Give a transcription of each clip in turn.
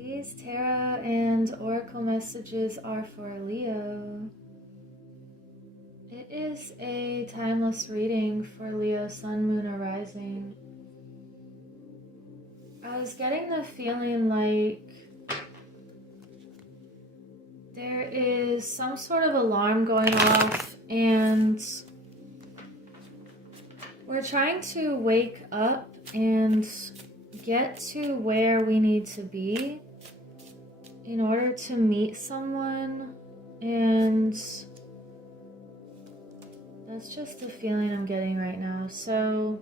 These tarot and oracle messages are for Leo. It is a timeless reading for Leo, Sun, Moon, or Rising. I was getting the feeling like there is some sort of alarm going off and we're trying to wake up and get to where we need to be in order to meet someone, and that's just the feeling I'm getting right now. So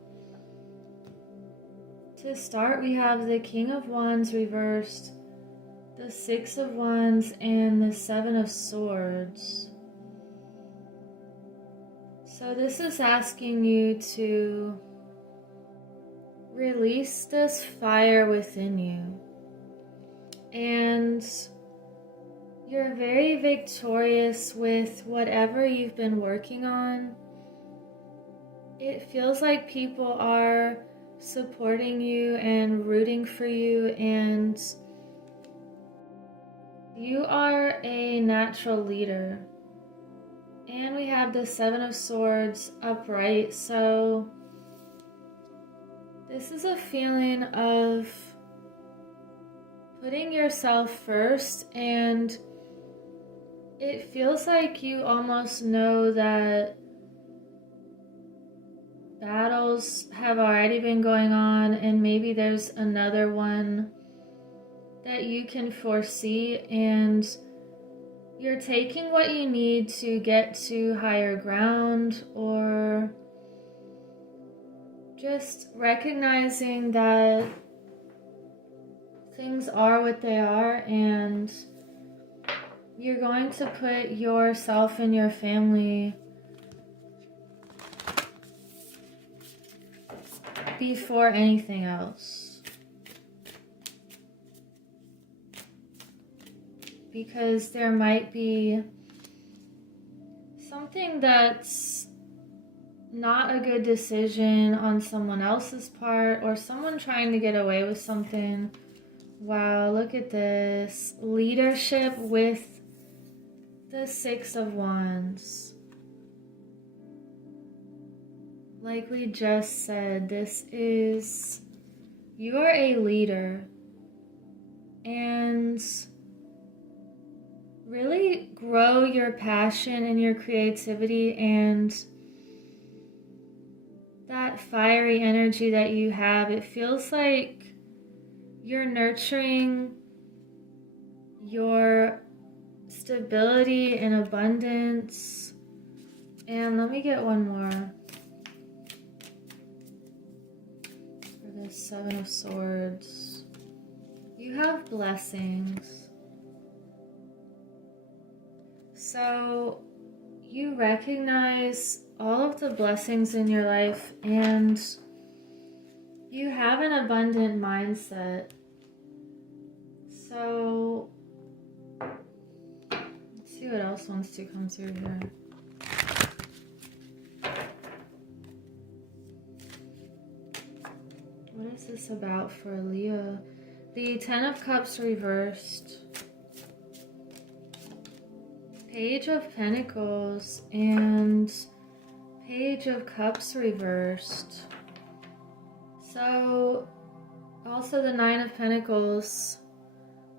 to start, we have the King of Wands reversed, the Six of Wands, and the Seven of Swords. So this is asking you to release this fire within you. And you're very victorious with whatever you've been working on. It feels like people are supporting you and rooting for you, and you are a natural leader. And we have the Seven of Swords upright, so this is a feeling of putting yourself first, and it feels like you almost know that battles have already been going on, and maybe there's another one that you can foresee, and you're taking what you need to get to higher ground, or just recognizing that things are what they are, and you're going to put yourself and your family before anything else. Because there might be something that's not a good decision on someone else's part, or someone trying to get away with something. Wow, look at this. Leadership with the Six of Wands. Like we just said, you are a leader. And really grow your passion and your creativity and that fiery energy that you have. It feels like you're nurturing your stability and abundance. And let me get one more for the Seven of Swords. You have blessings. So you recognize all of the blessings in your life, and you have an abundant mindset. So let's see what else wants to come through here. What is this about for Leo? The Ten of Cups reversed, Page of Pentacles, and Page of Cups reversed. So also the Nine of Pentacles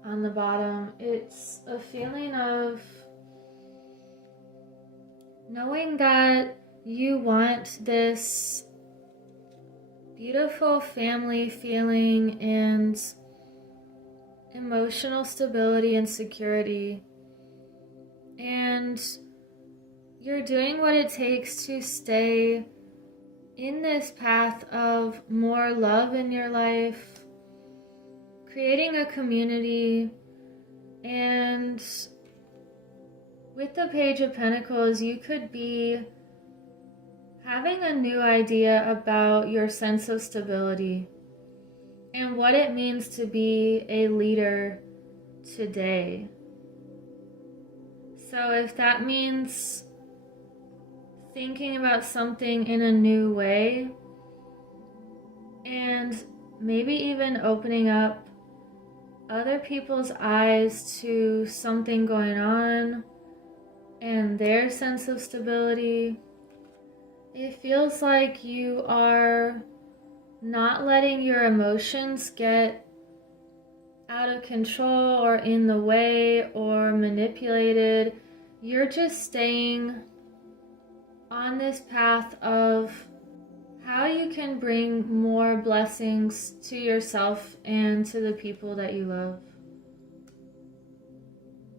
on the bottom. It's a feeling of knowing that you want this beautiful family feeling and emotional stability and security. And you're doing what it takes to stay in this path of more love in your life, creating a community. And with the Page of Pentacles, you could be having a new idea about your sense of stability and what it means to be a leader today. So if that means thinking about something in a new way, and maybe even opening up other people's eyes to something going on and their sense of stability. It feels like you are not letting your emotions get out of control or in the way or manipulated. You're just staying on this path of how you can bring more blessings to yourself and to the people that you love.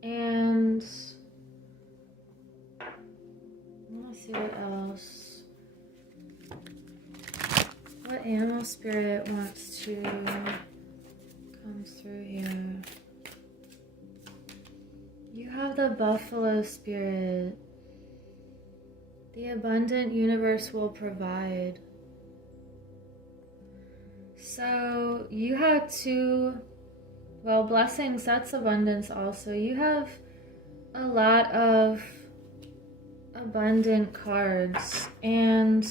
And let's see what else. What animal spirit wants to come through here? You have the buffalo spirit. The abundant universe will provide. So you have two, well, blessings, that's abundance also. You have a lot of abundant cards, and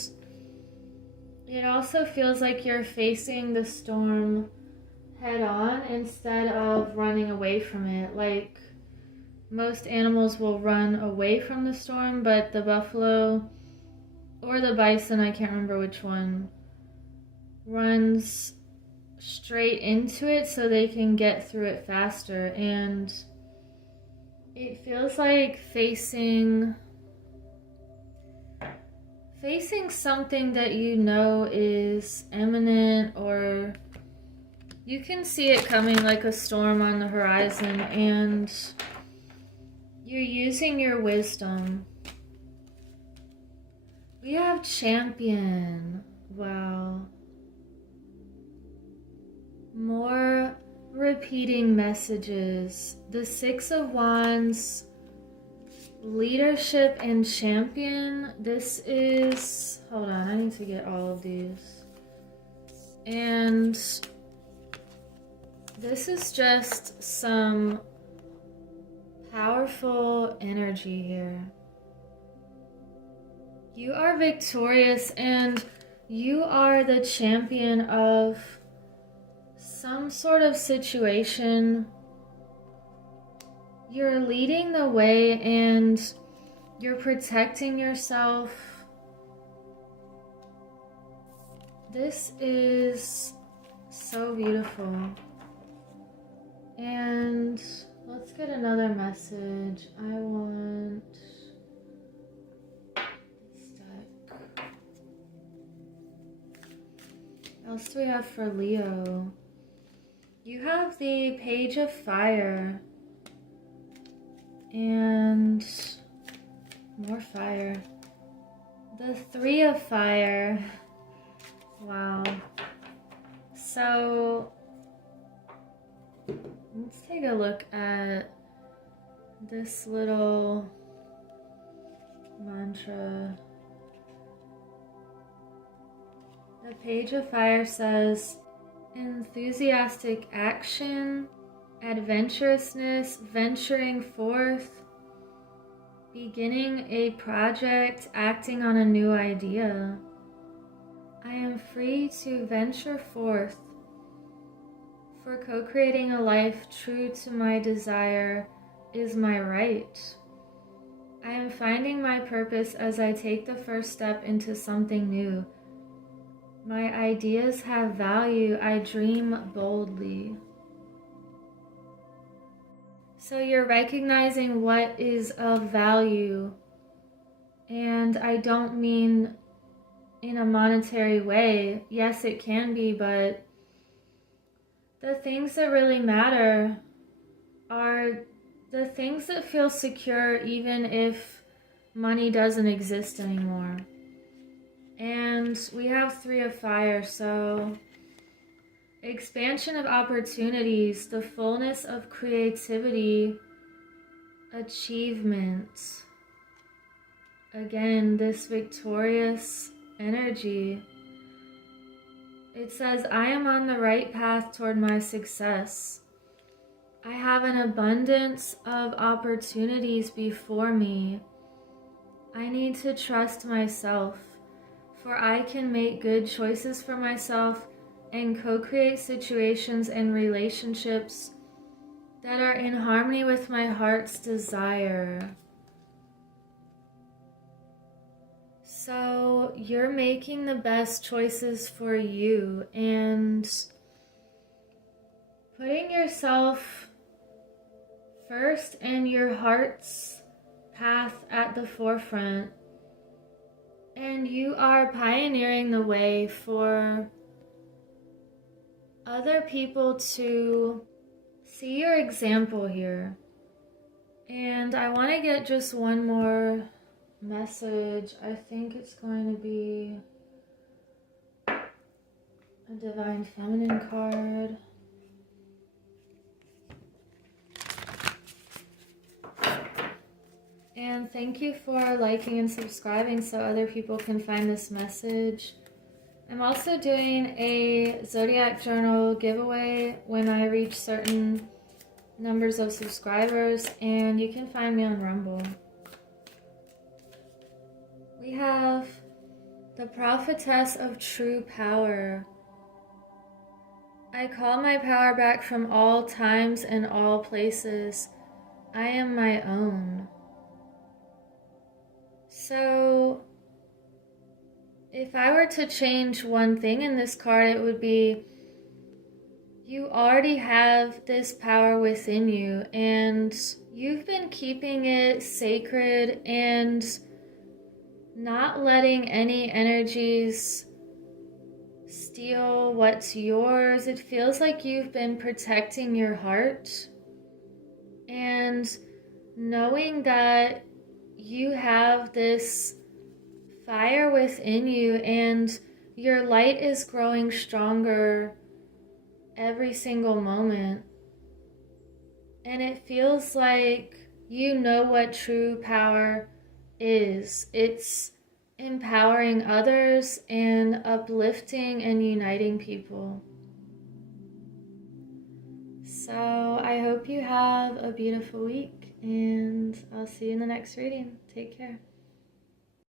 it also feels like you're facing the storm head on instead of running away from it. Like most animals will run away from the storm, but the buffalo or the bison, I can't remember which one, runs straight into it so they can get through it faster. And it feels like facing something that you know is imminent, or you can see it coming like a storm on the horizon, and you're using your wisdom. We have champion. Wow. More repeating messages. The Six of Wands, leadership and champion. This is, hold on, I need to get all of these. And this is just some powerful energy here. You are victorious, and you are the champion of some sort of situation. You're leading the way and you're protecting yourself. This is so beautiful. And let's get another message. I want this deck. What else do we have for Leo? You have the Page of Fire and more fire. The Three of Fire. Wow. So let's take a look at this little mantra. The Page of Fire says, enthusiastic action, adventurousness, venturing forth, beginning a project, acting on a new idea. I am free to venture forth for co-creating a life true to my desire is my right. I am finding my purpose as I take the first step into something new. My ideas have value. I dream boldly. So you're recognizing what is of value. And I don't mean in a monetary way. Yes, it can be, but the things that really matter are the things that feel secure even if money doesn't exist anymore. And we have Three of Fire, so expansion of opportunities, the fullness of creativity, achievement. Again, this victorious energy. It says, I am on the right path toward my success. I have an abundance of opportunities before me. I need to trust myself, for I can make good choices for myself and co-create situations and relationships that are in harmony with my heart's desire. So you're making the best choices for you and putting yourself first and your heart's path at the forefront. And you are pioneering the way for other people to see your example here. And I want to get just one more message. I think it's going to be a Divine Feminine card. And thank you for liking and subscribing so other people can find this message. I'm also doing a Zodiac Journal giveaway when I reach certain numbers of subscribers, and you can find me on Rumble. We have the Prophetess of True Power. I call my power back from all times and all places. I am my own. So, if I were to change one thing in this card, it would be you already have this power within you, and you've been keeping it sacred and not letting any energies steal what's yours. It feels like you've been protecting your heart and knowing that you have this fire within you and your light is growing stronger every single moment. And it feels like you know what true power is. It's empowering others and uplifting and uniting people. So I hope you have a beautiful week, and I'll see you in the next reading. Take care.